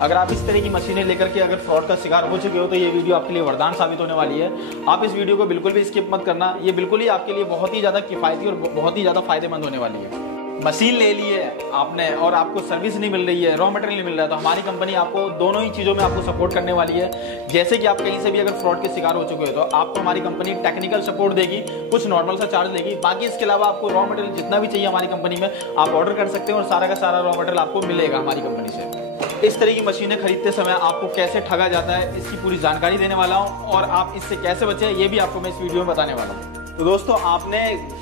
अगर आप इस तरह की मशीनें लेकर के अगर फ्रॉड का शिकार हो चुके हो तो ये वीडियो आपके लिए वरदान साबित होने वाली है। आप इस वीडियो को बिल्कुल भी स्किप मत करना, ये बिल्कुल ही आपके लिए बहुत ही ज़्यादा किफ़ायती और बहुत ही ज़्यादा फायदेमंद होने वाली है। मशीन ले ली है आपने और आपको सर्विस नहीं मिल रही है, रॉ मटेरियल नहीं मिल रहा है, तो हमारी कंपनी आपको दोनों ही चीज़ों में आपको सपोर्ट करने वाली है। जैसे कि आप कहीं से भी अगर फ्रॉड के शिकार हो चुके हो तो आपको हमारी कंपनी टेक्निकल सपोर्ट देगी, कुछ नॉर्मल सा चार्ज लेगी, बाकी इसके अलावा आपको रॉ मटेरियल जितना भी चाहिए हमारी कंपनी में आप ऑर्डर कर सकते हैं और सारा का सारा रॉ मटेरियल आपको मिलेगा हमारी कंपनी से। इस तरह की मशीनें खरीदते समय आपको कैसे ठगा जाता है इसकी पूरी जानकारी देने वाला हूँ और आप इससे कैसे बचें ये भी आपको मैं इस वीडियो में बताने वाला हूँ। तो दोस्तों, आपने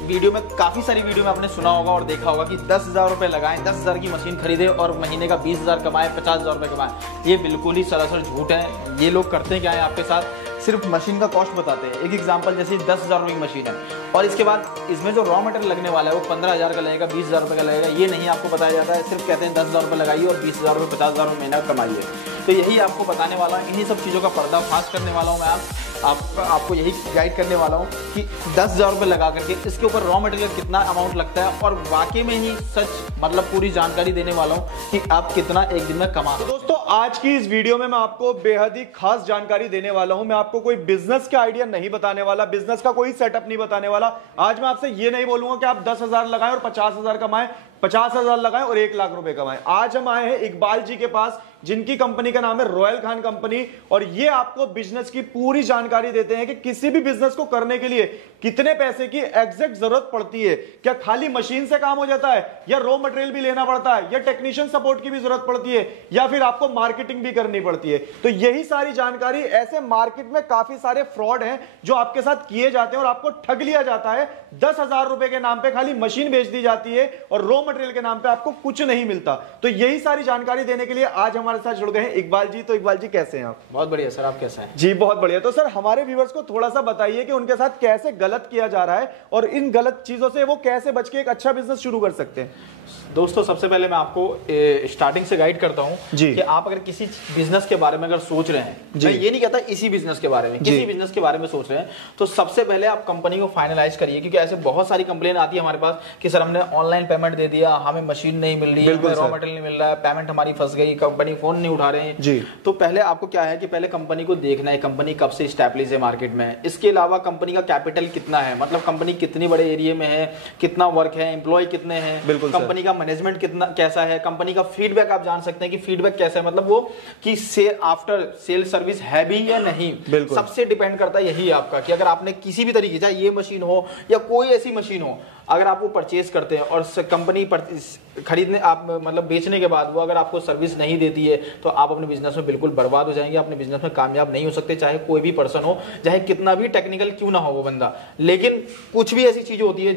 वीडियो में काफ़ी सारी वीडियो में आपने सुना होगा और देखा होगा कि 10,000 रुपये लगाएं, 10,000 की मशीन खरीदे और महीने का 20,000 कमाएं, 50,000 रुपये कमाएं। ये बिल्कुल ही सरासर झूठ है। ये लोग करते क्या है आपके साथ, सिर्फ मशीन का कॉस्ट बताते हैं। एक एग्जांपल, जैसे 10,000 रुपये की मशीन है और इसके बाद इसमें जो रॉ मटेरियल लगने वाला है वो 15,000 का लगेगा, 20,000 रुपये का लगेगा, ये नहीं आपको बताया जाता है। सिर्फ कहते हैं 10,000 रुपये लगाइए और 20,000 रुपये 50,000 रुपये महीना कमाइए। तो यही आपको बताने वाला हूँ, इन्हीं सब चीज़ों का पर्दाफाश करने वाला हूँ मैं आपको यही गाइड करने वाला हूँ कि 10,000 रुपये लगा करके इसके ऊपर रॉ मटेरियल कितना अमाउंट लगता है और वाकई में ही सच मतलब पूरी जानकारी देने वाला हूँ कि आप कितना एक दिन में कमा। तो दोस्तों, आज की इस वीडियो में मैं आपको बेहद ही खास जानकारी देने वाला हूं। मैं आपको कोई बिजनेस का आइडिया नहीं बताने वाला, बिजनेस का कोई सेटअप नहीं बताने वाला। आज मैं आपसे ये नहीं बोलूंगा कि आप 10,000 लगाएं और 50,000 कमाएं, 50,000 लगाएं और 1,00,000 रुपए कमाएं। आज हम आए हैं इकबाल जी के पास, जिनकी कंपनी का नाम है रॉयल खान कंपनी, और ये आपको बिजनेस की पूरी जानकारी देते हैं कि किसी भी बिजनेस को करने के लिए कितने पैसे की एग्जैक्ट जरूरत पड़ती है। क्या खाली मशीन से काम हो जाता है, या रॉ मटेरियल भी लेना पड़ता है, या टेक्नीशियन सपोर्ट की भी जरूरत पड़ती है, या फिर आपको मार्केटिंग भी करनी पड़ती है। तो यही सारी जानकारी, ऐसे मार्केट में काफी सारे फ्रॉड हैं जो आपके साथ किए जाते हैं और आपको ठग लिया जाता है। 10,000 रुपए के नाम पे खाली मशीन बेच दी जाती है और रॉ मटेरियल के नाम पे आपको कुछ नहीं मिलता। तो यही सारी जानकारी देने के लिए आज हमारे साथ जुड़ गए हैं इकबाल जी। तो इकबाल जी, कैसे हैं आप? बहुत बढ़िया सर, आप कैसे हैं? जी बहुत बढ़िया। तो सर, हमारे व्यूअर्स को थोड़ा सा बताइए कि उनके साथ कैसे गलत किया जा रहा है और इन गलत चीजों से वो कैसे बच के एक अच्छा बिजनेस शुरू कर सकते हैं। दोस्तों, सबसे पहले मैं आपको स्टार्टिंग से गाइड करता हूं कि आप अगर किसी बिजनेस के बारे में अगर सोच रहे हैं, मैं ये नहीं कहता इसी बिजनेस के बारे में, किसी बिजनेस के बारे में सोच रहे हैं, तो सबसे पहले आप कंपनी को फाइनलाइज करिए। क्योंकि ऐसे बहुत सारी कंप्लेन आती है हमारे पास कि सर हमने ऑनलाइन पेमेंट दे दिया, हमें मशीन नहीं मिल रही है, रॉ मटेरियल नहीं मिल रहा है, पेमेंट हमारी फंस गई, कंपनी फोन नहीं उठा रहे हैं। तो पहले आपको क्या है कि पहले कंपनी को देखना है, कंपनी कब से स्टैब्लिश है मार्केट में। इसके अलावा कंपनी का कैपिटल कितना है, मतलब कंपनी कितनी बड़े एरिया में है, कितना वर्क है, एम्प्लॉय कितने हैं, कंपनी का मैनेजमेंट कितना कैसा है, कंपनी का फीडबैक आप जान सकते हैं कि फीडबैक कैसा है, मतलब वो कि आफ्टर सेल सर्विस है भी या नहीं। सबसे डिपेंड करता है यही आपका कि अगर आपने किसी भी तरीके, चाहे ये मशीन हो या कोई ऐसी मशीन हो, अगर आप वो परचेज करते हैं और कंपनी खरीदने आप मतलब बेचने के बाद वो अगर आपको सर्विस नहीं देती है तो आप अपने बिजनेस में बिल्कुल बर्बाद हो जाएंगे, अपने बिजनेस में कामयाब नहीं हो सकते। चाहे कोई भी पर्सन हो, चाहे कितना भी टेक्निकल क्यों ना हो वो बंदा, लेकिन कुछ भी ऐसी चीज होती है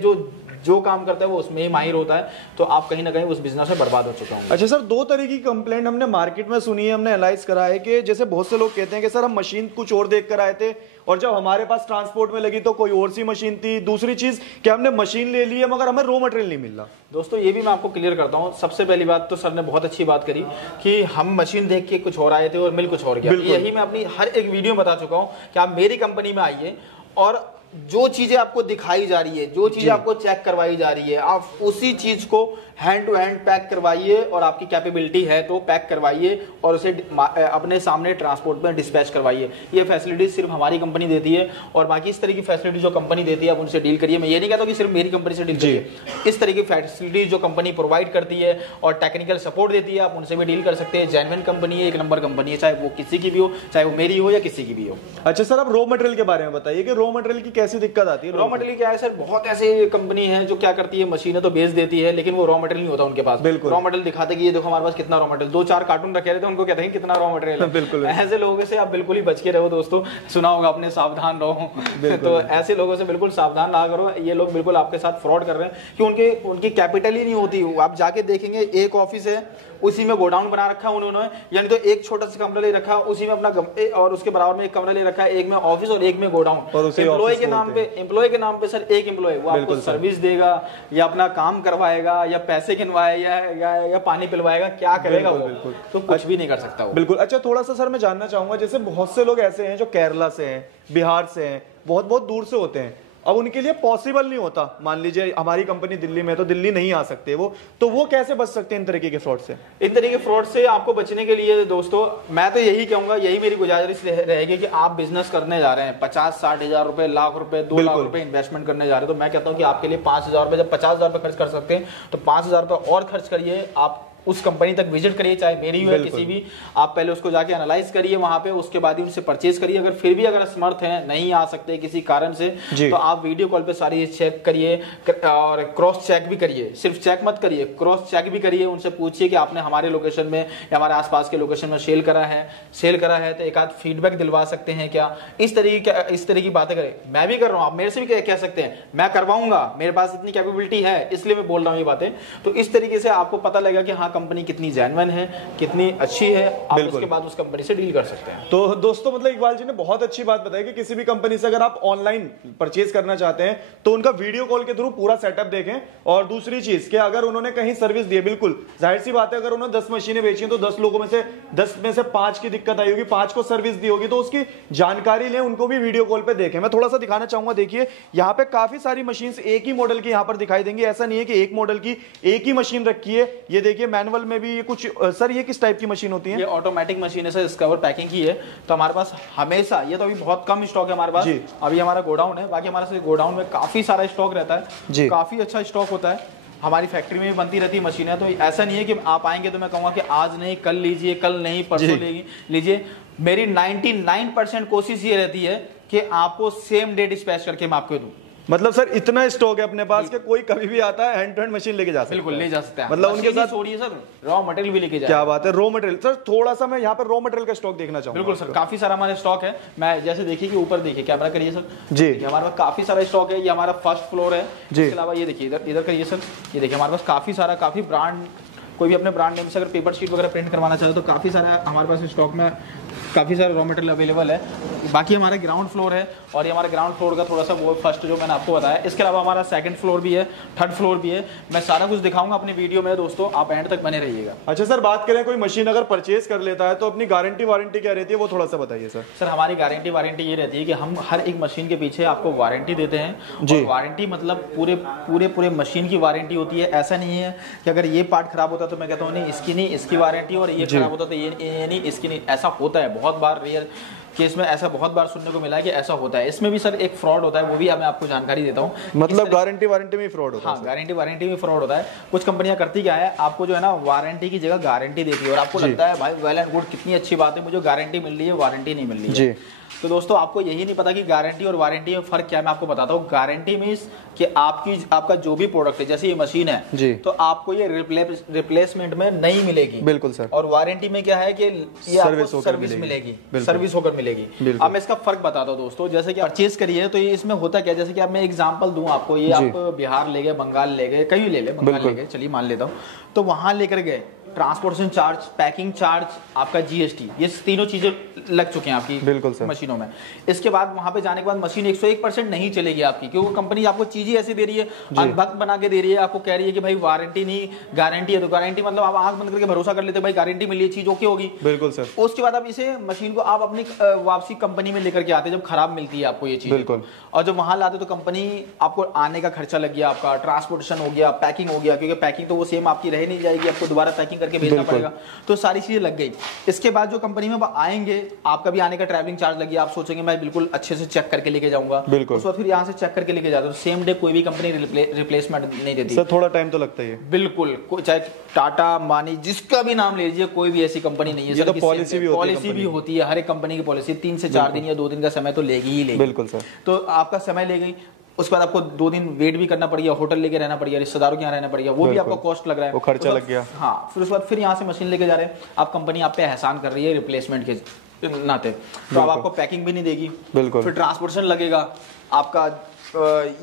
जो काम करता है वो उसमें ही माहिर होता है, तो आप कहीं ना कहीं उस बिजनेस में बर्बाद हो चुका है। अच्छा सर, दो तरह की कंप्लेंट हमने मार्केट में सुनी है, हमने एनालाइज करा है कि जैसे बहुत से लोग कहते हैं कि सर हम मशीन कुछ और देख कर आए थे और जब हमारे पास ट्रांसपोर्ट में लगी तो कोई और सी मशीन थी। दूसरी चीज कि हमने मशीन ले ली है मगर हमें रॉ मटेरियल नहीं मिल रहा। दोस्तों, ये भी मैं आपको क्लियर करता हूँ। सबसे पहली बात तो सर ने बहुत अच्छी बात करी कि हम मशीन देख के कुछ और आए थे और मिल कुछ और गया। यही मैं अपनी हर एक वीडियो में बता चुका हूँ कि आप मेरी कंपनी में आइए और जो चीजें आपको दिखाई जा रही है, जो चीजें आपको चेक करवाई जा रही है, आप उसी चीज को हैंड टू हैंड पैक करवाइए और आपकी कैपेबिलिटी है तो पैक करवाइए और उसे अपने सामने ट्रांसपोर्ट में डिस्पैच करवाइए। ये फैसिलिटी सिर्फ हमारी कंपनी देती है और बाकी इस तरह की फैसिलिटी जो कंपनी देती है आप उनसे डील करिए। मैं ये नहीं कहता कि सिर्फ मेरी कंपनी से डील करिए, इस तरह की फैसिलिटी जो कंपनी प्रोवाइड करती है और टेक्निकल सपोर्ट देती है आप उनसे भी डील कर सकते हैं। जेन्युइन कंपनी है, एक नंबर कंपनी है, चाहे वो किसी की भी हो, चाहे वो मेरी हो या किसी की भी हो। अच्छा सर, अब रॉ मटेरियल के बारे में बताइए कि रॉ मटेरियल की कैसी दिक्कत आती है? रॉ मटेरियल क्या है सर, बहुत ऐसे कंपनी है जो क्या करती है, मशीनें तो बेच देती है लेकिन वो रॉ मटेरियल नहीं होता उनके पास। रॉ मटेरियल दिखाते कि ये देखो हमारे पास कितना रॉ मटेरियल, 2-4 कार्टून रखे रहते हैं, उनको कहते हैं कितना रॉ मटेरियल है। बिल्कुल ऐसे लोगों से आप बिल्कुल ही बच के रहो दोस्तों। सुना होगा आपने, सावधान रहो। तो ऐसे लोगों से बिल्कुल सावधान ना करो। ये लोग बिल्कुल आपके साथ फ्रॉड कर रहे हैं कि उनकी कैपिटल ही नहीं होती। आप जाके देखेंगे एक ऑफिस है, उसी में गोडाउन बना रखा है उन्होंने, यानी तो एक छोटा सा कमरा ले रखा है, उसी में अपना और उसके बराबर में एक कमरा ले रखा है, एक में ऑफिस और एक में गोडाउन। एम्प्लॉय के नाम पे सर एक एम्प्लॉय, वो आपको सर्विस देगा या अपना काम करवाएगा या पैसे गिनवाएगा या पानी पिलवाएगा, क्या करेगा वो? तो कुछ भी नहीं कर सकता वो। बिल्कुल। अच्छा, थोड़ा सा सर मैं जानना चाहूंगा, जैसे बहुत से लोग ऐसे हैं जो केरला से हैं, बिहार से हैं, बहुत बहुत दूर से होते हैं, अब उनके लिए पॉसिबल नहीं होता, मान लीजिए हमारी कंपनी दिल्ली में है तो दिल्ली नहीं आ सकते वो, तो वो कैसे बच सकते हैं इन तरीके के फ्रॉड से? इन तरीके के फ्रॉड से आपको बचने के लिए दोस्तों मैं तो यही कहूंगा, यही मेरी गुजारिश रहेगी कि आप बिजनेस करने जा रहे हैं, 50-60 हजार रुपए, लाख रुपए, 2 लाख रुपए इन्वेस्टमेंट करने जा रहे हैं, तो मैं कहता हूं कि आपके लिए 5,000 रुपए, जब 50,000 रुपए खर्च कर सकते हैं तो 5,000 रुपए और खर्च करिए। आप उस कंपनी तक विजिट करिए, चाहे मेरी हो या किसी भी, आप पहले उसको जाके एनालाइज करिए वहां पे, उसके बाद ही उनसे परचेज करिए। अगर फिर भी अगर समर्थ हैं, नहीं आ सकते किसी कारण से, तो आप वीडियो कॉल पे सारी चेक करिए और क्रॉस चेक भी करिए। सिर्फ चेक मत करिए, क्रॉस चेक भी करिए। उनसे पूछिए कि आपने हमारे लोकेशन में या हमारे आसपास के लोकेशन में सेल करा है तो एक आध फीडबैक दिलवा सकते हैं क्या, इस तरह की बातें करें। मैं भी कर रहा हूँ, आप मेरे से भी कह सकते हैं, मैं करवाऊंगा, मेरे पास इतनी कैपेबिलिटी है, इसलिए मैं बोल रहा हूँ ये बातें। तो इस तरीके से आपको पता लगेगा कि हाँ कंपनी कितनी जेन्युइन है, कितनी अच्छी है, आप उसके बाद उस कंपनी से डील कर सकते हैं। तो दोस्तों मतलब इकबाल जी ने बहुत अच्छी बात बताई कि किसी भी कंपनी से अगर आप ऑनलाइन परचेज करना चाहते हैं तो उनका वीडियो कॉल के थ्रू पूरा सेटअप देखें। और दूसरी चीज कि अगर उन्होंने कहीं सर्विस दी है, बिल्कुल जाहिर सी बात है, अगर उन्होंने 10 मशीनें बेची हैं तो 10 लोगों में से 10 में से 5 की दिक्कत आई होगी, 5 को सर्विस दी होगी, तो उसकी जानकारी लें, उनको भी वीडियो कॉल पे देखें। मैं थोड़ा सा दिखाना चाहूंगा, देखिए यहाँ पे काफी सारी मशीन एक ही मॉडल की यहाँ पर दिखाई देंगी। ऐसा नहीं है कि एक मॉडल की एक ही मशीन रखी है। ये देखिए मैनुअल में भी ये कुछ, सर ये किस टाइप की मशीन होती है? ये ऑटोमेटिक मशीन है सर, डिस्कवर पैकिंग की है। तो हमारे पास हमेशा, ये तो अभी बहुत कम स्टॉक है हमारे पास, अभी हमारा गोडाउन है, बाकी हमारे गोडाउन में काफी सारा स्टॉक रहता है, काफी अच्छा स्टॉक होता है। हमारी फैक्ट्री में भी बनती रहती है मशीनें, तो ऐसा नहीं है कि आप आएंगे तो मैं कहूंगा कि आज नहीं कल लीजिए, कल नहीं परसों लीजिए। मेरी 99% कोशिश ये रहती है कि आपको सेम डे डिस्पैच करके मैं आपको दूं। मतलब सर इतना स्टॉक है अपने पास कि कोई कभी भी आता है हैंड टू हैंड मशीन लेके जा सकता है। बिल्कुल ले जा सकते हैं, मतलब उनके साथ छोड़िए सर, रॉ मटेरियल भी लेके जाए। क्या बात है, रॉ मटेरियल। सर थोड़ा सा मैं यहाँ पर रॉ मटेरियल का स्टॉक देखना चाहूंगा। बिल्कुल सर, काफी सारा हमारे स्टॉक है। मैं जैसे देखिए कि ऊपर देखिए, कैमरा करिए सर जी, हमारे पास काफी सारा स्टॉक है। ये हमारा फर्स्ट फ्लोर है। इसके अलावा ये देखिए इधर करिए सर, ये देखिए हमारे पास काफी सारा, काफी ब्रांड, कोई भी अपने ब्रांड नेम से अगर पेपर शीट वगैरह प्रिंट करवाना चाहे तो काफी सारा हमारे पास स्टॉक में काफ़ी सारा रॉ मटेरियल अवेलेबल है। बाकी हमारा ग्राउंड फ्लोर है, और ये हमारा ग्राउंड फ्लोर का थोड़ा सा वो फर्स्ट जो मैंने आपको बताया। इसके अलावा हमारा सेकंड फ्लोर भी है, थर्ड फ्लोर भी है। मैं सारा कुछ दिखाऊंगा अपनी वीडियो में दोस्तों, आप एंड तक बने रहिएगा। अच्छा सर, बात करें कोई मशीन अगर परचेज कर लेता है तो अपनी गारंटी वारंटी क्या रहती है, वो थोड़ा सा बताइए सर। सर हमारी गारंटी वारंटी ये रहती है कि हम हर एक मशीन के पीछे आपको वारंटी देते हैं जी। वारंटी मतलब पूरे मशीन की वारंटी होती है। ऐसा नहीं है कि अगर ये पार्ट खराब होता तो मैं कहता हूँ नहीं इसकी नहीं, इसकी वारंटी, और ये खराब होता तो ये नहीं, इसकी नहीं। ऐसा होता है बहुत बार, रेयर केस में ऐसा बहुत बार सुनने को मिला है कि ऐसा होता है। इसमें भी सर एक फ्रॉड होता है, वो भी मैं आपको जानकारी देता हूँ। मतलब गारंटी वारंटी में फ्रॉड होता है? हाँ, गारंटी वारंटी में फ्रॉड होता है। कुछ कंपनियां करती क्या है, आपको जो है ना वारंटी की जगह गारंटी देती है, और आपको लगता है भाई वेल एंड गुड, कितनी अच्छी बात है, मुझे गारंटी मिल रही है, वारंटी नहीं मिल रही है। तो दोस्तों आपको यही नहीं पता कि गारंटी और वारंटी में फर्क क्या है। मैं आपको बताता हूँ। गारंटी मींस कि आपका जो भी प्रोडक्ट है, जैसे ये मशीन है जी, तो आपको ये रिप्लेसमेंट में नहीं मिलेगी। बिल्कुल सर। और वारंटी में क्या है कि ये आपको सर्विस मिलेगी, सर्विस होकर मिलेगी। अब मैं इसका फर्क बताता हूँ दोस्तों। जैसे कि परचेज करिए तो ये इसमें होता क्या, जैसे कि अब मैं एग्जांपल दूं आपको, ये आप बिहार ले गए, बंगाल ले गए, कहीं ले ले, बंगाल ले गए, चलिए मान लेता हूँ, तो वहां लेकर गए, ट्रांसपोर्टेशन चार्ज, पैकिंग चार्ज, आपका जीएसटी, ये तीनों चीजें लग चुके हैं आपकी बिल्कुल सर मशीनों में। इसके बाद वहां पे जाने के बाद मशीन 101% नहीं चलेगी आपकी, क्योंकि कंपनी आपको चीजें ऐसी दे रही है, अनभक्त बना के दे रही है, आपको कह रही है कि भाई वारंटी नहीं, गारंटी है। तो गारंटी मतलब आप आंख बंद करके भरोसा कर लेते भाई गारंटी मिली है, चीज ओके होगी। बिल्कुल सर। उसके बाद आप इसे मशीन को आप अपनी वापसी कंपनी में लेकर के आते जब खराब मिलती है आपको ये चीज, बिल्कुल। और जब वहां लाते तो कंपनी आपको आने का खर्चा लग गया, आपका ट्रांसपोर्टेशन हो गया, पैकिंग हो गया, क्योंकि पैकिंग तो वो सेम आपकी रह नहीं जाएगी, आपको दोबारा पैकिंग करके भेजना पड़ेगा, तो सारी चीजें लग गई। इसके बाद जो कंपनी में आएंगे, आपका भी आने का ट्रैवलिंग चार्ज लगी, आप सोचेंगे मैं बिल्कुल अच्छे से चेक करके लेके जाऊंगा, बिल्कुल। उसके बाद फिर यहाँ से चेक करके लेके जाते हो, सेम डे कोई भी कंपनी रिप्लेसमेंट नहीं देती सर, थोड़ा टाइम तो लगता है बिल्कुल। चाहे टाटा, मानी, जिसका भी नाम ले लीजिए, कोई भी ऐसी कंपनी नहीं है सर। तो पॉलिसी भी होती है, हर एक कंपनी की पॉलिसी 3 से 4 दिन या 2 दिन का समय तो लेगी ही लेगी, बिल्कुल सर। तो आपका समय ले गई, उसके बाद आपको 2 दिन वेट भी करना पड़ेगा, होटल लेके रहना पड़ेगा, रिश्तेदारों के यहाँ रहना पड़ेगा, वो भी आपको कॉस्ट लग रहा है, वो खर्चा लग गया। हाँ, फिर उसके बाद फिर यहाँ से मशीन लेके जा रहे हैं, आप कंपनी आप पे एहसान कर रही है रिप्लेसमेंट के नाते, तो अब आपको पैकिंग भी नहीं देगी, बिल्कुल। फिर ट्रांसपोर्टेशन लगेगा आपका,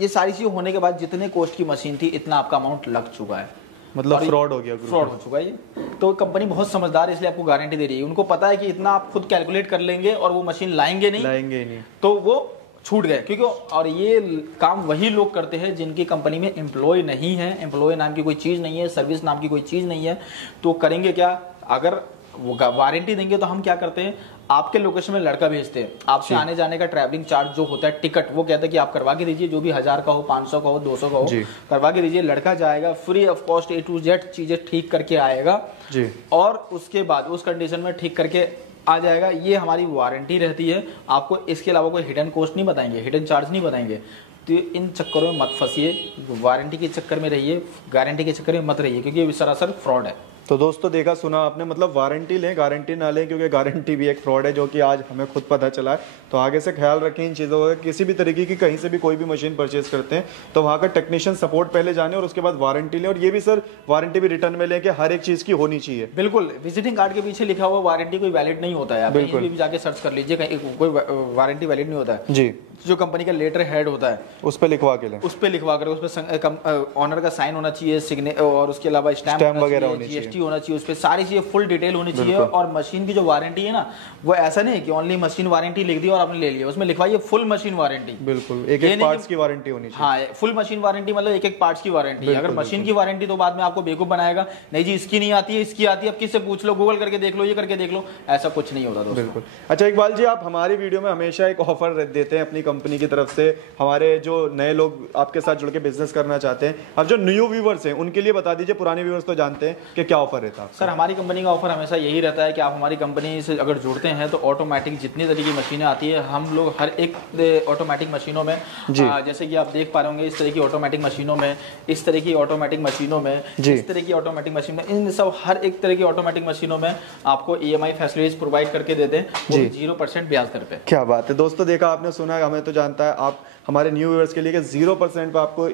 ये सारी चीज होने के बाद जितने कॉस्ट की मशीन थी इतना आपका अमाउंट लग चुका है। मतलब फ्रॉड हो गया, फ्रॉड हो चुका है। तो कंपनी बहुत समझदार है, इसलिए आपको गारंटी दे रही है। उनको पता है कि इतना आप खुद कैलकुलेट कर लेंगे और वो मशीन लाएंगे नहीं, तो वो छूट गए, क्योंकि और ये काम वही लोग करते हैं जिनकी कंपनी में एम्प्लॉय नहीं है, एम्प्लॉय नाम की कोई चीज नहीं है, सर्विस नाम की कोई चीज नहीं है। तो करेंगे क्या, अगर वारंटी देंगे तो हम क्या करते हैं, आपके लोकेशन में लड़का भेजते हैं, आपसे आने जाने का ट्रैवलिंग चार्ज जो होता है, टिकट, वो कहते हैं कि आप करवा के दीजिए, जो भी 1000 का हो, 500 का हो, 200 का हो, करवा के दीजिए। लड़का जाएगा, free of cost A to Z चीजें ठीक करके आएगा जी, और उसके बाद उस कंडीशन में ठीक करके आ जाएगा। ये हमारी वारंटी रहती है। आपको इसके अलावा कोई हिडन कॉस्ट नहीं बताएंगे, हिडन चार्ज नहीं बताएंगे। तो इन चक्करों में मत फंसिए, वारंटी के चक्कर में रहिए, गारंटी के चक्कर में मत रहिए, क्योंकि ये सरासर फ्रॉड है। तो दोस्तों देखा सुना आपने, मतलब वारंटी लें, गारंटी ना लें, क्योंकि गारंटी भी एक फ्रॉड है, जो कि आज हमें खुद पता चला है। तो आगे से ख्याल रखें इन चीज़ों का। किसी भी तरीके की कहीं से भी कोई भी मशीन परचेज करते हैं तो वहाँ का टेक्नीशियन सपोर्ट पहले जाने और उसके बाद वारंटी लें। और ये भी सर वारंटी भी रिटर्न में लें कि हर एक चीज़ की होनी चाहिए। बिल्कुल, विजिटिंग कार्ड के पीछे लिखा हुआ वारंटी कोई वैलिड नहीं होता है। बिल्कुल भी जाके सर्च कर लीजिए, कहीं कोई वारंटी वैलिड नहीं होता है जी। जो कंपनी का लेटर हेड होता है उस पर लिखवा के लें, उस पर लिखवा कर, उस पर ऑनर का साइन होना चाहिए, सिग्नेचर, और उसके अलावा स्टैम्प वगैरह होनी चाहिए, GST होना चाहिए, उस पर सारी चीजें फुल डिटेल होनी चाहिए। और मशीन की जो वारंटी है ना, वो ऐसा नहीं कि ओनली मशीन वारंटी लिख दी और आपने ले लिया, उसमें लिखवाइए फुल मशीन वारंटी। बिल्कुल, एक एक पार्ट्स की वारंटी होनी चाहिए। हाँ, फुल मशीन वारंटी मतलब एक एक पार्ट्स की वारंटी। अगर मशीन की वारंटी तो बाद में आपको बेवकूफ बनाएगा, नहीं जी इसकी नहीं आती है, इसकी आती है, अब किससे पूछ लो, गूगल करके देख लो, ये करके देख लो, ऐसा कुछ नहीं होता दोस्तों। बिल्कुल। अच्छा इकबाल जी, आप हमारी वीडियो में हमेशा एक ऑफर देते हैं अपनी कंपनी की तरफ से, हमारे जो नए लोग आपके साथ जुड़ के बिजनेस करना चाहते हैं। अब जो न्यू व्यूवर्स हैं उनके लिए बता दीजिए, पुराने व्यूवर्स तो जानते हैं कि क्या ऑफर रहता है। सर हमारी कंपनी का ऑफर हमेशा यही रहता है कि आप हमारी कंपनी से अगर जुड़ते हैं तो ऑटोमेटिक जितनी तरह की मशीनें आती है, हम लोग हर एक ऑटोमेटिक मशीनों में, जैसे कि आप देख पा रहे होंगे, इस तरह की ऑटोमेटिक मशीनों में, इस तरह की ऑटोमेटिक मशीनों में, इस तरह की ऑटोमेटिक मशीन में, इन सब हर एक तरह की ऑटोमेटिक मशीनों में आपको EMI फैसिलिटीज प्रोवाइड करके देते हैं 0% ब्याज दर पे। क्या बात है दोस्तों, देखा आपने, सुना, हमें तो जानता है आप हमारे न्यू व्यूअर्स के लिए कि 0% पे आपको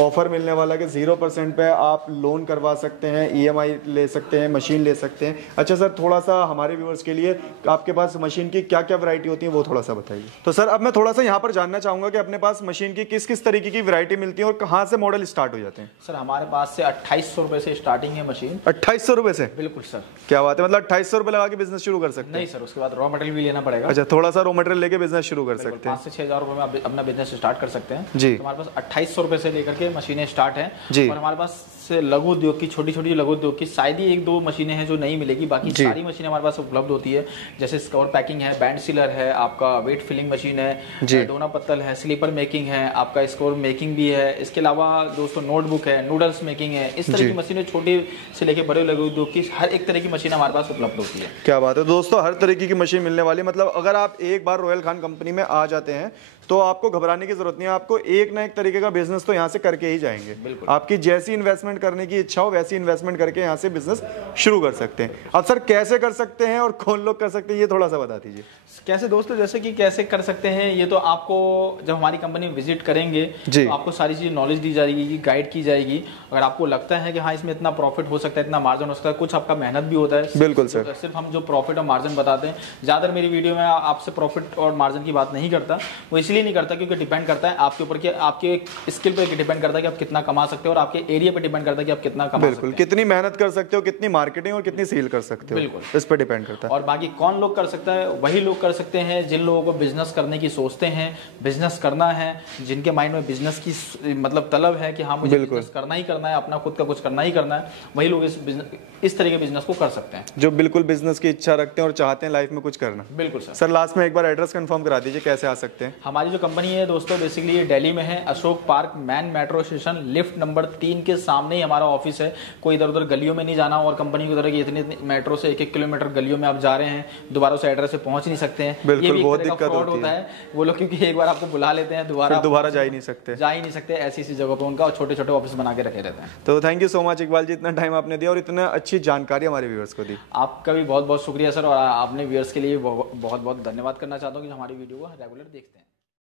ऑफर मिलने वाला कि 0% पे आप लोन करवा सकते हैं, EMI ले सकते हैं, मशीन ले सकते हैं। अच्छा सर, थोड़ा सा हमारे व्यूअर्स के लिए आपके पास मशीन की क्या क्या वैरायटी होती है वो थोड़ा सा बताइए। तो सर अब मैं थोड़ा सा यहाँ पर जानना चाहूँगा कि अपने पास मशीन की किस किस तरीके की वैरायटी मिलती है और कहाँ से मॉडल स्टार्ट हो जाते हैं। सर हमारे पास से 2800 रुपये से स्टार्टिंग है मशीन। 2800 रुपये से? बिल्कुल सर। क्या बात है, मतलब 2800 रुपये लगा के बिजनेस शुरू कर सकते हैं? नहीं सर, उसके बाद रॉ मटेरियल भी लेना पड़ेगा। अच्छा, थोड़ा सा रॉ मटेरियल लेके बिजनेस शुरू कर सकते हैं। 5 से 6 हज़ार रुपये में अपना बिजनेस स्टार्ट कर सकते हैं जी। हमारे पास 2800 रुपये से लेकर के मशीनें स्टार्ट है जी। और हमारे पास से लघु उद्योग की, छोटी छोटी लघु उद्योग की शायद ही 1-2 मशीनें हैं जो नहीं मिलेगी, बाकी सारी मशीनें हमारे पास उपलब्ध होती है। जैसे स्कोर पैकिंग है, बैंड सीलर है, आपका वेट फिलिंग मशीन है, डोना पत्तल है, स्लीपर मेकिंग है, आपका स्कोर मेकिंग भी है। इसके अलावा दोस्तों नोटबुक है, नूडल्स मेकिंग है। इस तरह की मशीनें छोटी से लेकर बड़े लघु उद्योग की हर एक तरह की मशीन हमारे पास उपलब्ध होती है। क्या बात है दोस्तों, हर तरीके की मशीन मिलने वाली। मतलब अगर आप एक बार रॉयल खान कंपनी में आ जाते हैं तो आपको घबराने की जरूरत नहीं है, आपको एक ना एक तरीके का बिजनेस तो यहाँ से करके ही जाएंगे। आपकी जैसी इन्वेस्टमेंट करने की इच्छा हो वैसी इन्वेस्टमेंट करके यहाँ से बिजनेस शुरू कर सकते हैं। अब सर कैसे कर सकते हैं और कौन लोग कर सकते हैं, ये थोड़ा सा बता दीजिए। कैसे दोस्तों, जैसे कि कैसे कर सकते हैं, ये तो आपको जब हमारी कंपनी में विजिट करेंगे तो आपको सारी चीजें नॉलेज दी जाएगी, गाइड की जाएगी। अगर आपको लगता है कि हाँ इसमें इतना प्रॉफिट हो सकता है, इतना मार्जिन हो सकता है, कुछ आपका मेहनत भी होता है। बिल्कुल सर। सिर्फ हम जो प्रॉफिट और मार्जिन बताते हैं, ज्यादातर मेरी वीडियो में आपसे प्रॉफिट और मार्जिन की बात नहीं करता। वो इसलिए नहीं करता क्योंकि डिपेंड करता है आपके ऊपर, कि आपके स्किल पे डिपेंड करता है कि आप कितना कमा सकते हो, और आपके एरिया पे डिपेंड करता है कि आप कितना कमा सकते हो, कितनी मेहनत कर सकते हो, कितनी मार्केटिंग और कितनी सेल कर सकते हो। बिल्कुल, इस पर डिपेंड करता है। और बाकी कौन लोग कर सकता है, वही लोग कर सकते हैं जिन लोगों को बिजनेस करने की सोचते हैं, बिजनेस करना है, जिनके माइंड में बिजनेस की मतलब तलब है कि हाँ मुझे बिजनेस करना ही करना है, अपना खुद का कुछ करना ही करना है, वही लोग इस तरह के बिजनेस को कर सकते हैं, जो बिल्कुल बिजनेस की इच्छा रखते हैं और चाहते हैं लाइफ में कुछ करना। बिल्कुल सर। सर लास्ट में एक बार एड्रेस कंफर्म करा दीजिए, कैसे आ सकते हैं। हमारी जो कंपनी है दोस्तों बेसिकली ये दिल्ली में है, Ashok park man metro station lift number 3 के सामने ही हमारा ऑफिस है। कोई इधर उधर गलियों में नहीं जाना, और कंपनी की तरह की इतनी मेट्रो से 1-1 किलोमीटर गलियों में आप जा रहे हैं, दोबारा उस एड्रेस से पहुंच नहीं सकते हैं। बिल्कुल, बहुत दिक्कत होता है वो लोग, क्योंकि एक बार आपको बुला लेते हैं, दोबारा जा ही नहीं सकते ऐसी जगह पे उनका, और छोटे छोटे ऑफिस बना के रखे रहते हैं। तो thank you so much Iqbal ji, इतना टाइम आपने दिया और इतना अच्छी जानकारी हमारे व्यूअर्स को दी। आपका भी बहुत बहुत शुक्रिया सर, और आपने व्यूअर्स के लिए बहुत बहुत धन्यवाद करना चाहता हूँ कि हमारी वीडियो को रेगुलर देखते हैं।